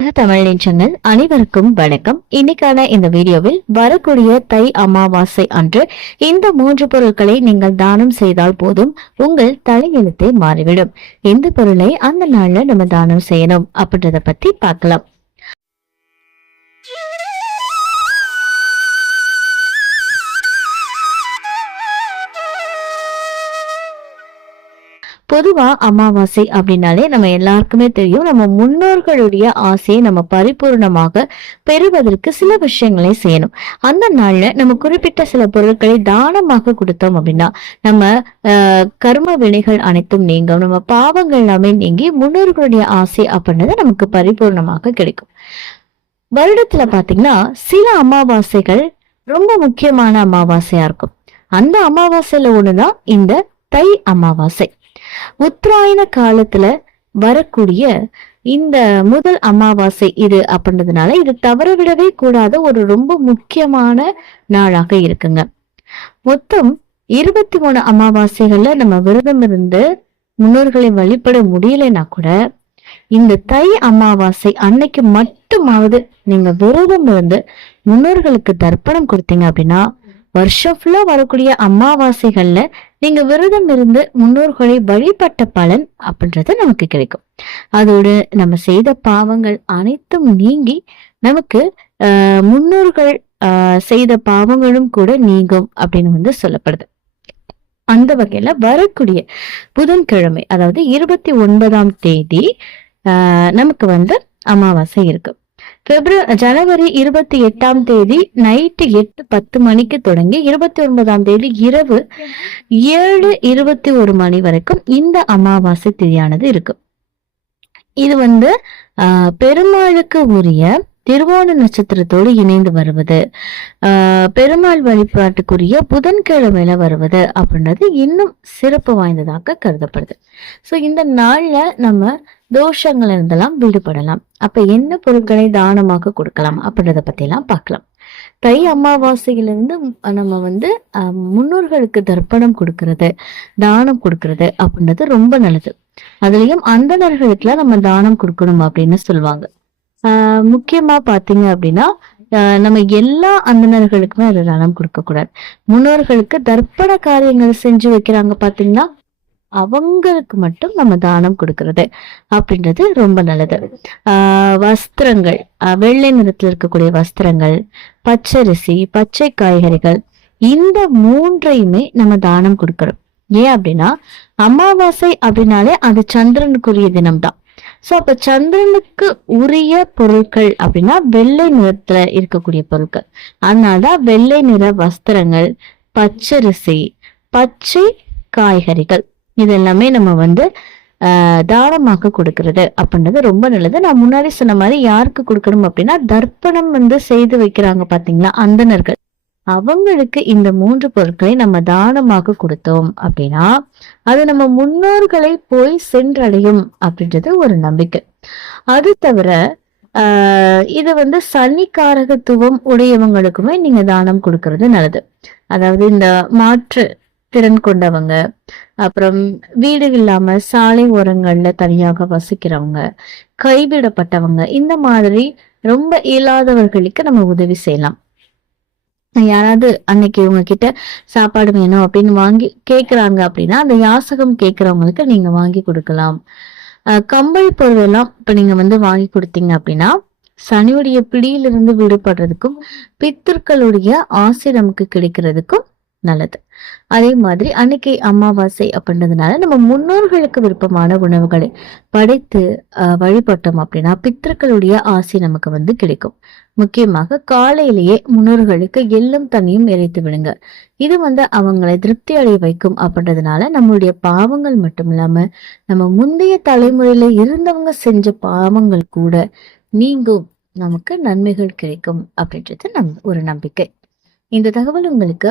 தமிழ் நெஞ்சங்கள் அனைவருக்கும் வணக்கம். இன்னைக்கான இந்த வீடியோவில் வரக்கூடிய தை அமாவாசை அன்று இந்த மூன்று பொருட்களை நீங்கள் தானம் செய்தால் போதும் உங்கள் தலையெழுத்தை மாறிவிடும். இந்த பொருளை அந்த நாள்ல நம்ம தானம் செய்யணும் அப்படின்றத பத்தி பார்க்கலாம். பொதுவாக அமாவாசை அப்படின்னாலே நம்ம எல்லாருக்குமே தெரியும். நம்ம முன்னோர்களுடைய ஆசையை நம்ம பரிபூர்ணமாக பெறுவதற்கு சில விஷயங்களை செய்யணும். அந்த நாள்ல நம்ம குறிப்பிட்ட சில பொருட்களை தானமாக கொடுத்தோம் அப்படின்னா நம்ம ஆஹ், கர்ம வினைகள் அனைத்தும் நீங்கும். நம்ம பாவங்கள் எல்லாமே நீங்கி முன்னோர்களுடைய ஆசை அப்படின்றது நமக்கு பரிபூர்ணமாக கிடைக்கும். வருடத்துல பாத்தீங்கன்னா சில அமாவாசைகள் ரொம்ப முக்கியமான அமாவாசையா இருக்கும். அந்த அமாவாசையில ஒண்ணுதான் இந்த தை அமாவாசை. உத்தராயண காலத்துல வரக்கூடிய இந்த முதல் அமாவாசை இது அப்படின்றதுனால இது தவறவிடவே கூடாத ஒரு ரொம்ப முக்கியமான நாளாக இருக்குங்க. மொத்தம் இருபத்தி மூணு அமாவாசைகள்ல நம்ம விரதம் இருந்து முன்னோர்களை வழிபட முடியலைன்னா கூட இந்த தை அமாவாசை அன்னைக்கு மட்டுமாவது நீங்க விரதம் இருந்து முன்னோர்களுக்கு தர்ப்பணம் கொடுத்தீங்க அப்படின்னா வருஷம் ஃபுல்லா வரக்கூடிய அமாவாசைகள்ல நீங்க விரதம் இருந்து முன்னோர்களை வழிபட்ட பலன் அப்படின்றது நமக்கு கிடைக்கும். அதோடு நம்ம செய்த பாவங்கள் அனைத்தும் நீங்கி நமக்கு ஆஹ், முன்னோர்கள் ஆஹ், செய்த பாவங்களும் கூட நீங்கும் அப்படின்னு வந்து சொல்லப்படுது. அந்த வகையில வரக்கூடிய புதன்கிழமை அதாவது இருபத்தி ஒன்பதாம் தேதி ஆஹ், நமக்கு வந்து அமாவாசை இருக்கு. பிப்ரவரி ஜனவரி இருபத்தி எட்டாம் தேதி நைட்டு எட்டு பத்து மணிக்கு தொடங்கி இருபத்தி ஒன்பதாம் தேதி இரவு ஏழு இருபத்தி ஒரு மணி வரைக்கும் இந்த அமாவாசை திதியானது இருக்கும் இது வந்து ஆஹ், பெருமாளுக்கு உரிய திருவோண நட்சத்திரத்தோடு இணைந்து வருவது. பெருமாள் வழிபாட்டுக்குரிய புதன்கிழமையில வருவது அப்படின்றது இன்னும் சிறப்பு வாய்ந்ததாக கருதப்படுது. ஸோ இந்த நாள்ல நம்ம தோஷங்கள் இருந்தெல்லாம் விடுபடலாம். அப்ப என்ன பொருட்களை தானமாக கொடுக்கலாம் அப்படின்றத பற்றிலாம் பார்க்கலாம். தை அமாவாசையிலிருந்து நம்ம வந்து முன்னோர்களுக்கு தர்ப்பணம் கொடுக்கறது தானம் கொடுக்கறது அப்படின்றது ரொம்ப நல்லது. அதுலயும் அந்தணர்களுக்குலாம் நம்ம தானம் கொடுக்கணும் அப்படின்னு சொல்லுவாங்க. முக்கியமா பாத்தீங்க அப்படின்னா நம்ம எல்லா அந்தணர்களுக்குமே அதுல நலம் கொடுக்க கூடாது முன்னோர்களுக்கு தர்ப்பண காரியங்கள் செஞ்சு வைக்கிறாங்க பாத்தீங்கன்னா அவங்களுக்கு மட்டும் நம்ம தானம் கொடுக்கறது அப்படின்றது ரொம்ப நல்லது. ஆஹ் வஸ்திரங்கள் வெள்ளை நிறத்துல இருக்கக்கூடிய வஸ்திரங்கள் பச்சரிசி பச்சை காய்கறிகள் இந்த மூன்றையுமே நம்ம தானம் கொடுக்கறோம். ஏன் அப்படின்னா அமாவாசை அப்படின்னாலே அது சந்திரனுக்குரிய தினம்தான். சோ அப்ப சந்திரனுக்கு உரிய பொருட்கள் அப்படின்னா வெள்ளை நிறத்துல இருக்கக்கூடிய பொருட்கள். அதனால தான் வெள்ளை நிற வஸ்திரங்கள் பச்சரிசி பச்சை காய்கறிகள். இது எல்லாமே நம்ம வந்து ஆஹ் தானமாக கொடுக்கறது அப்படின்றது ரொம்ப நல்லது. நான் முன்னாடி சொன்ன மாதிரி யாருக்கு கொடுக்கணும் அப்படின்னா தர்ப்பணம் வந்து செய்து வைக்கிறாங்க பார்த்தீங்களா அந்தணர்கள். அவங்களுக்கு இந்த மூன்று பொருட்களை நம்ம தானமாக கொடுத்தோம் அப்படின்னா அது நம்ம முன்னோர்களை போய் சென்றடையும் அப்படின்றது ஒரு நம்பிக்கை. அது தவிர ஆஹ் இது வந்து சனி காரகத்துவம் உடையவங்களுக்குமே நீங்க தானம் கொடுக்கறது நல்லது. அதாவது இந்த மாற்று திறன் கொண்டவங்க அப்புறம் வீடு இல்லாம சாலை ஓரங்கள்ல தனியாக வசிக்கிறவங்க கைவிடப்பட்டவங்க இந்த மாதிரி ரொம்ப இயலாதவர்களுக்கு நம்ம உதவி செய்யலாம். யாராவது அன்னைக்கு இவங்க கிட்ட சாப்பாடு வேணும் அப்படின்னு வாங்கி கேட்குறாங்க அப்படின்னா அந்த யாசகம் கேட்குறவங்களுக்கு நீங்க வாங்கி கொடுக்கலாம். கம்பல் பொருளெல்லாம் பொருள் எல்லாம் இப்ப நீங்க வந்து வாங்கி கொடுத்தீங்க அப்படின்னா சனியுடைய பிடியிலிருந்து விடுபடுறதுக்கும் பித்தர்களுடைய ஆசை நமக்கு கிடைக்கிறதுக்கும் நல்லது. அதே மாதிரி அன்னைக்கு அமாவாசை அப்படின்றதுனால நம்ம முன்னோர்களுக்கு விருப்பமான உணவுகளை படைத்து வழிபட்டோம் அப்படின்னா பித்தர்களுடைய ஆசை நமக்கு வந்து கிடைக்கும். முக்கியமாக காலையிலேயே முன்னோர்களுக்கு எள்ளும் தண்ணியும் இறைத்து விடுங்க. இது வந்து அவங்களை திருப்தி அடைய வைக்கும் அப்படின்றதுனால நம்மளுடைய பாவங்கள் மட்டும் இல்லாம நம்ம முந்தைய தலைமுறையில இருந்தவங்க செஞ்ச பாவங்கள் கூட நீங்கும். நமக்கு நன்மைகள் கிடைக்கும் அப்படின்றது நம் ஒரு நம்பிக்கை. இந்த தகவல் உங்களுக்கு